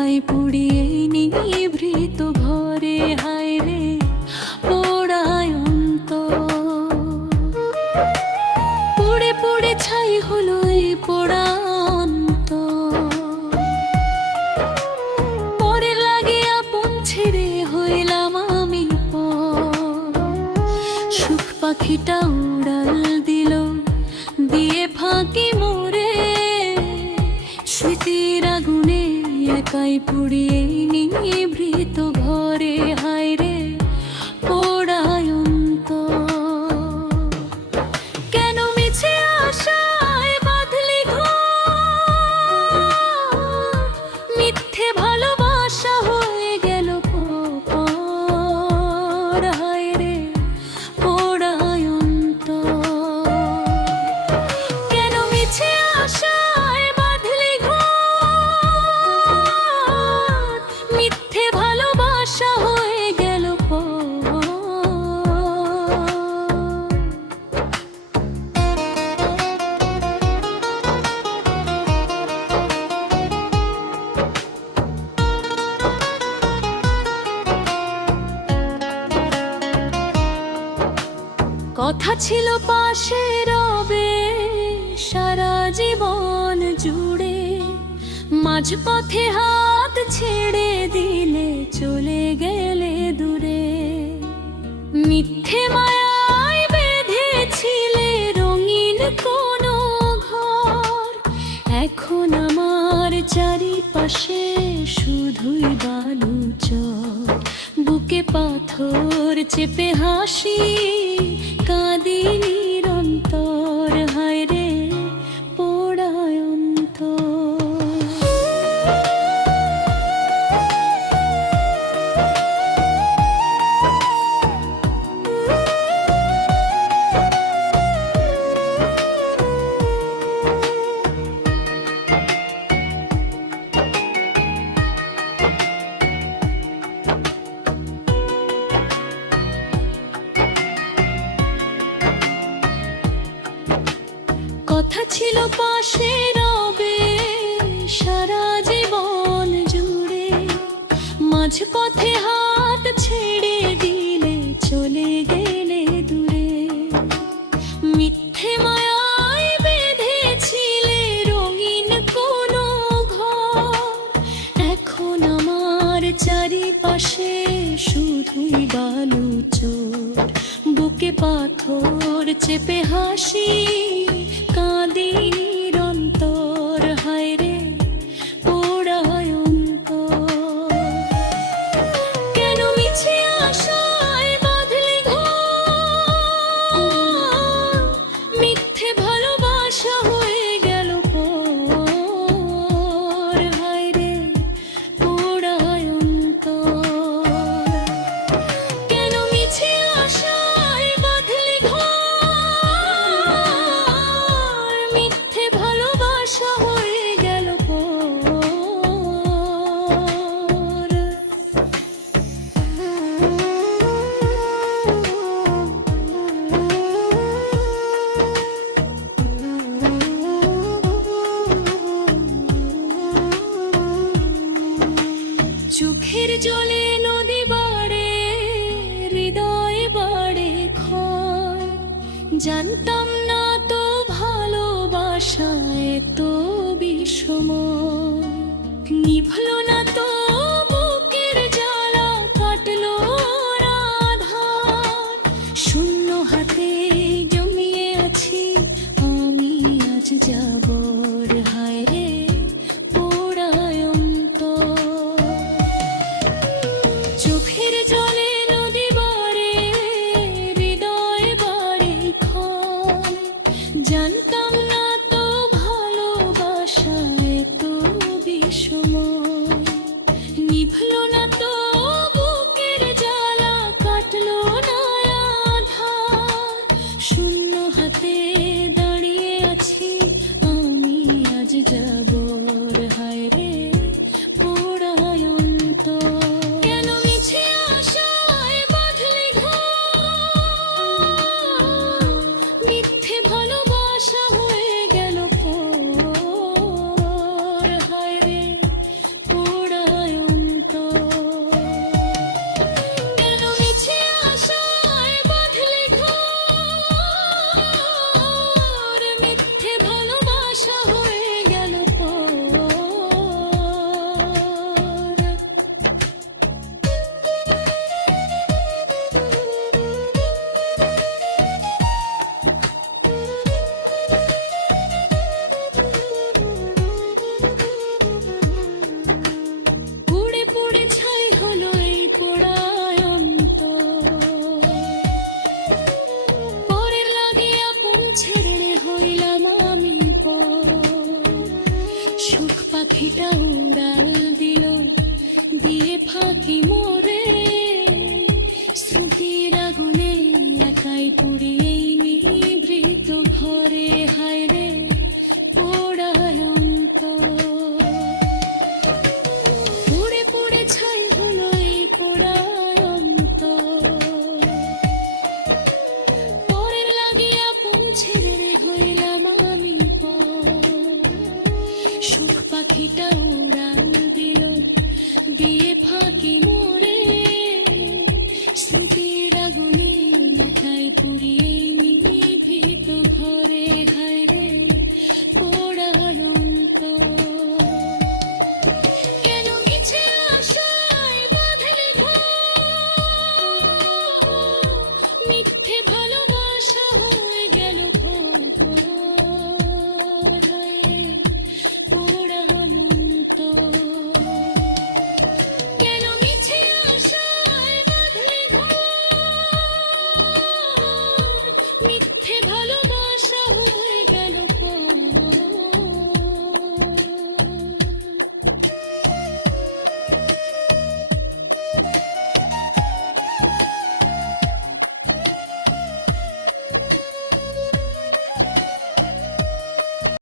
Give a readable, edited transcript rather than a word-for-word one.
একাই পুড়িয়ে নিভৃত ঘরে, হায় রে পোড়ায় পুড়ে পুড়ে ছাই হলো এই পোড়া পরে লাগে আপন ছেড়ে হইলাম আমি পর। সুখ পাখিটা উড়াল দিল দিয়ে ফাঁকি মোরে, স্মৃতির আগুনে একাই পুড়িয়ে নিভৃত ঘরে, হায় রে পোড়ায় কেন মিছে আশায় বাঁধলি ঘর, মিথ্যে ভালোবাসা হয়ে গেল পর, হায় রে পোড়ায় কেন মিছে আশায় বাঁধলি ঘর, মিথ্যে ভালোবাসা হয়ে গেল পর। কথা ছিল পাশে রবে সারা জীবন জুড়ে, মাঝপথে হাত ছেড়ে দিলে চলে গেলে দূরে। মিথ্যে মায়ায় বেঁধেছিলে রঙিন কোনো ঘর, এখন আমার চারিপাশে শুধুই বালুচর। বুকে পাথর চেপে হাসি কাঁদি নিরন্তর, হায় রে পোড়ায় কথা ছিল পাশে রবে সারা জীবন জুড়ে, মাঝপথে হাত ছেড়ে দিলে চলে গেলে দূরে। মিথ্যে মায়ায় বেঁধেছিলে রঙিন কোনো ঘর, এখন আমার চারিপাশে শুধুই বালুচর। বুকে পাথর চেপে হাসি কাঁদি নিরন্তর, হায় রে পোড়ায় কেন মিছে আশায় বাঁধলি ঘর, মিথ্যে ভালোবাসা হয়ে গেল পর, হায় রে পোড়ায় কেন মিছে আশায় বাঁধলি ঘর, মিথ্যে ভালোবাসা হয়ে গেল পর। চোখের জলে নদী বাড়ে, হৃদয় বাড়ে ক্ষয়। জানতাম না তো ভালোবাসায় তো বিষময়, নিভলো না তো বুকের জ্বালা, কাটলো আধার। শূন্য হাতে জমিয়ে আছি আমি আজ যাবর, হায় রে পোড়ায় চোখের জলে নদী বাড়ে, হৃদয় বাড়ে ক্ষয়। জানতাম না তো ভালোবাসায় তো বিষময়, নিভলো না তো বুকের জ্বালা, কাটলো না আধার। শূন্য হাতে দাঁড়িয়ে আছি আমি আজ যাবর, হায় রে পোড়ায় কেন মিছে আশায় বাঁধলি ঘর, মিথ্যে ভালোবাসা হয়ে গেল পর, হায় রে পোড়ায় সুখ পাখিটা উড়াল দিল দিয়ে ফাঁকি মোরে, স্মৃতির আগুনে একাই পুড়িয়ে নিভৃত ঘরে, হায় রে পোড়ায় অন্তর। পুড়ে পুড়ে ছাই হলো এই পোড়ায় অন্তর, পরের লাগিয়া আপন ছেড়ে হইলাম আমি পর। সুখ পাখিটা